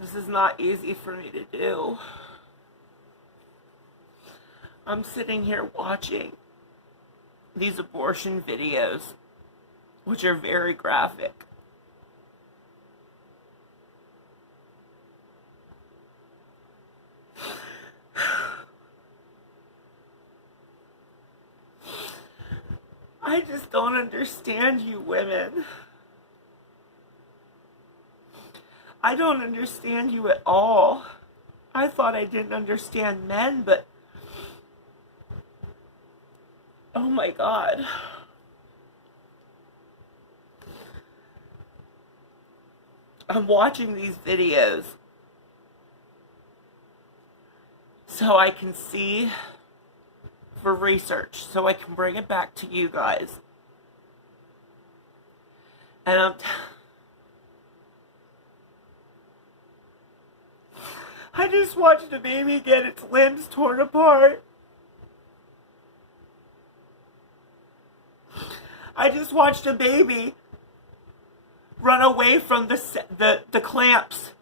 This is not easy for me to do. I'm sitting here watching these abortion videos, which are very graphic. I just don't understand you women. I don't understand you at all. I thought I didn't understand men, but oh my God. I'm watching these videos so I can see for research, so I can bring it back to you guys. And I just watched a baby get its limbs torn apart. I just watched a baby run away from the clamps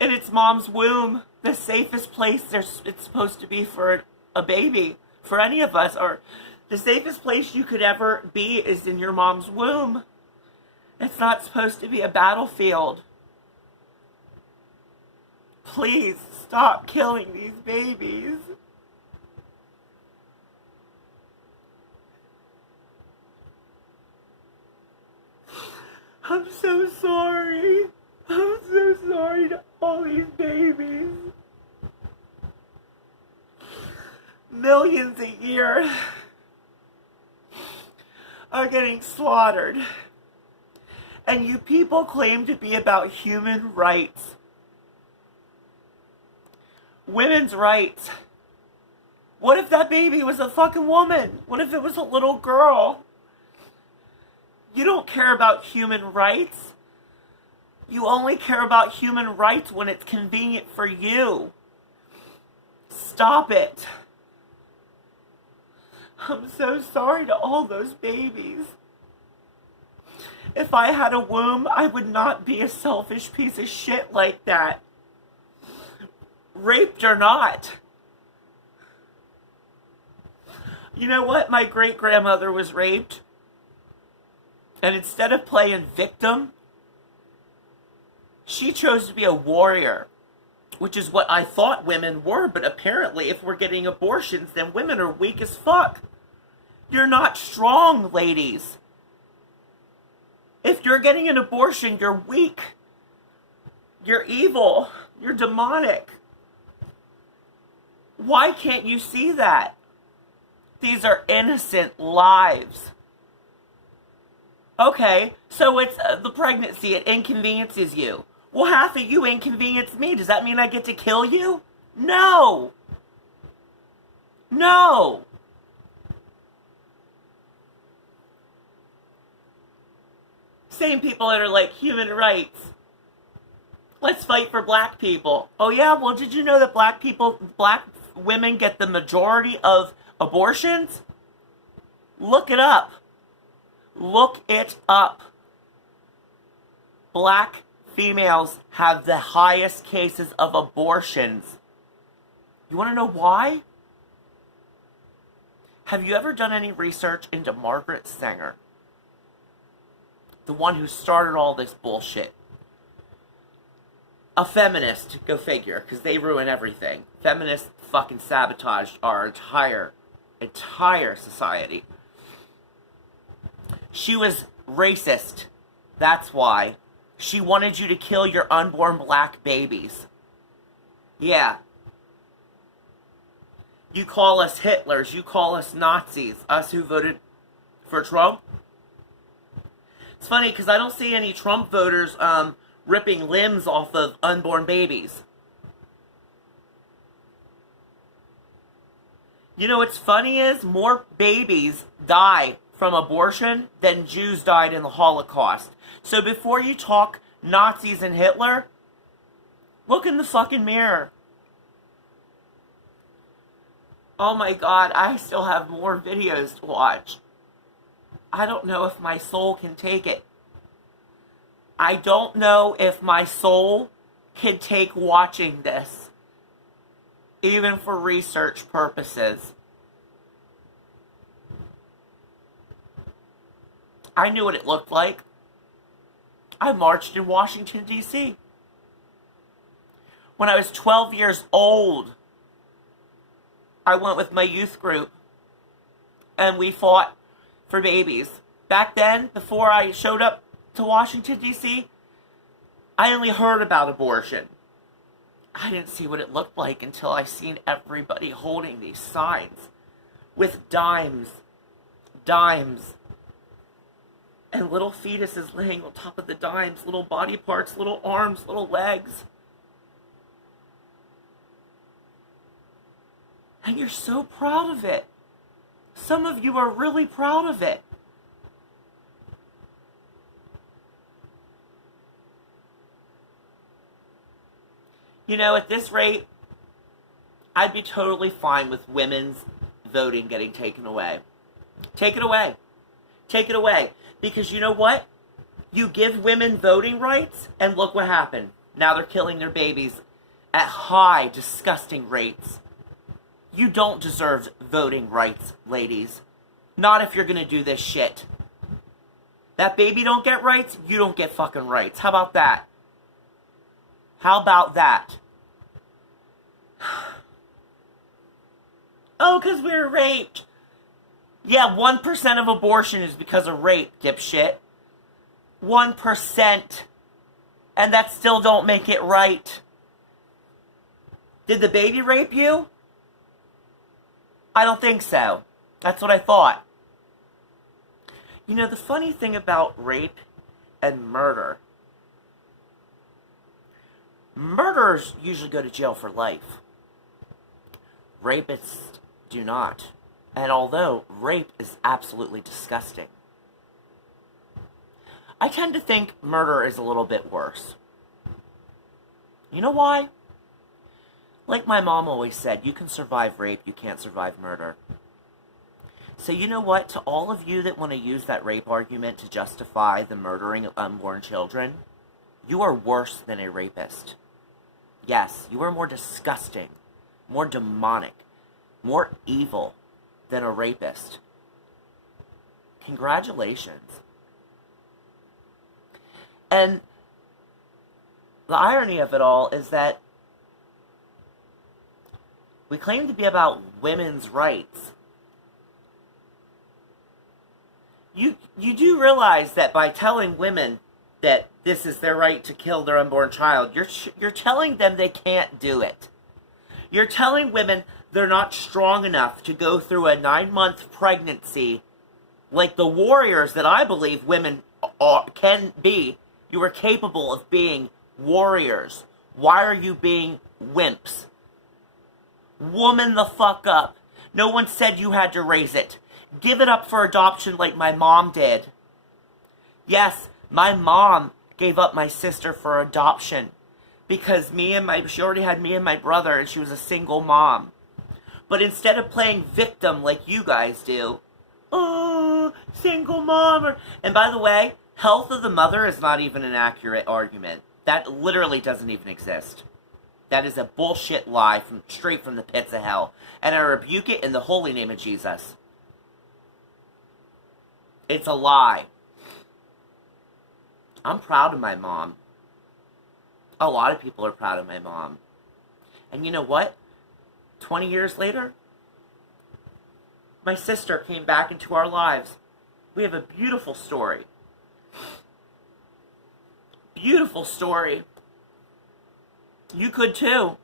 in its mom's womb, the safest place it's supposed to be for a baby, for any of us, or the safest place you could ever be is in your mom's womb. It's not supposed to be a battlefield. Please stop killing these babies. I'm so sorry. I'm so sorry to all these babies. Millions a year are getting slaughtered. And you people claim to be about human rights. Women's rights. What if that baby was a fucking woman? What if it was a little girl? You don't care about human rights. You only care about human rights when it's convenient for you. Stop it. I'm so sorry to all those babies. If I had a womb, I would not be a selfish piece of shit like that. Raped or not. You know what? My great-grandmother was raped. And instead of playing victim, she chose to be a warrior. Which is what I thought women were. But apparently, if we're getting abortions, then women are weak as fuck. You're not strong, ladies. If you're getting an abortion, you're weak. You're evil. You're demonic. Why can't you see that? These are innocent lives. Okay, so it's the pregnancy. It inconveniences you. Well, half of you inconvenience me. Does that mean I get to kill you? No. No. Same people that are like human rights. Let's fight for black people. Oh yeah, well did you know that black women get the majority of abortions? Look it up. Look it up. Black females have the highest cases of abortions. You want to know why? Have you ever done any research into Margaret Sanger? The one who started all this bullshit. A feminist, go figure, because they ruin everything. Feminists fucking sabotaged our entire society. She was racist. That's why. She wanted you to kill your unborn black babies. Yeah. You call us Hitlers. You call us Nazis. Us who voted for Trump. It's funny because I don't see any Trump voters ripping limbs off of unborn babies. You know what's funny is more babies die from abortion than Jews died in the Holocaust. So before you talk Nazis and Hitler, look in the fucking mirror. Oh my God, I still have more videos to watch. I don't know if my soul can take it. I don't know if my soul can take watching this, even for research purposes. I knew what it looked like. I marched in Washington, D.C. When I was 12 years old, I went with my youth group, and we fought for babies. Back then, before I showed up to Washington, D.C., I only heard about abortion. I didn't see what it looked like until I seen everybody holding these signs with dimes, and little fetuses laying on top of the dimes, little body parts, little arms, little legs. And you're so proud of it. Some of you are really proud of it. You know, at this rate, I'd be totally fine with women's voting getting taken away. Take it away. Take it away. Because you know what? You give women voting rights, and look what happened. Now they're killing their babies at high, disgusting rates. You don't deserve voting rights, ladies. Not if you're gonna do this shit. That baby don't get rights, you don't get fucking rights. How about that? How about that? Oh, because we were raped. Yeah, 1% of abortion is because of rape, dipshit. 1%. And that still don't make it right. Did the baby rape you? I don't think so. That's what I thought. You know, the funny thing about rape and murder, murderers usually go to jail for life. Rapists do not. And although rape is absolutely disgusting, I tend to think murder is a little bit worse. You know why? Like my mom always said, you can survive rape, you can't survive murder. So you know what? To all of you that want to use that rape argument to justify the murdering of unborn children, you are worse than a rapist. Yes, you are more disgusting, more demonic, more evil than a rapist. Congratulations. And the irony of it all is that we claim to be about women's rights. You do realize that by telling women that this is their right to kill their unborn child, you're telling them they can't do it. You're telling women they're not strong enough to go through a 9-month pregnancy like the warriors that I believe women can be. You are capable of being warriors. Why are you being wimps? Woman the fuck up. No one said you had to raise it. Give it up for adoption like my mom did. Yes, my mom gave up my sister for adoption because she already had me and my brother, and she was a single mom. But instead of playing victim like you guys do, oh, single mom. And by the way, health of the mother is not even an accurate argument. That literally doesn't even exist. That is a bullshit lie straight from the pits of hell. And I rebuke it in the holy name of Jesus. It's a lie. I'm proud of my mom. A lot of people are proud of my mom. And you know what? 20 years later, my sister came back into our lives. We have a beautiful story. Beautiful story. You could too.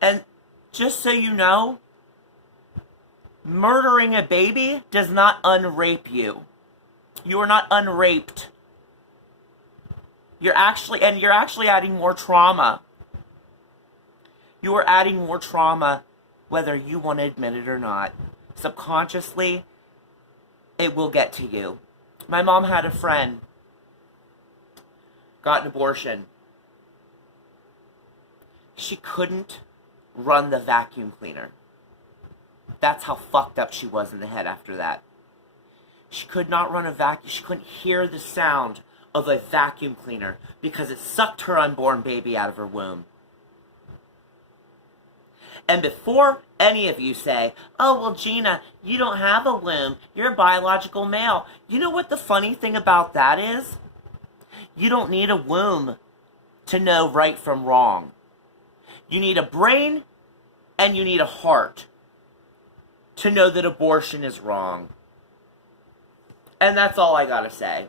And just so you know, murdering a baby does not unrape you. You are not unraped. You're actually adding more trauma. You are adding more trauma whether you want to admit it or not. Subconsciously, it will get to you. My mom had a friend, got an abortion. She couldn't run the vacuum cleaner. That's how fucked up she was in the head after that. She could not run a vacuum. She couldn't hear the sound of a vacuum cleaner because it sucked her unborn baby out of her womb. And before any of you say, oh, well, Gina, you don't have a womb. You're a biological male. You know what the funny thing about that is? You don't need a womb to know right from wrong. You need a brain and you need a heart to know that abortion is wrong. And that's all I gotta say.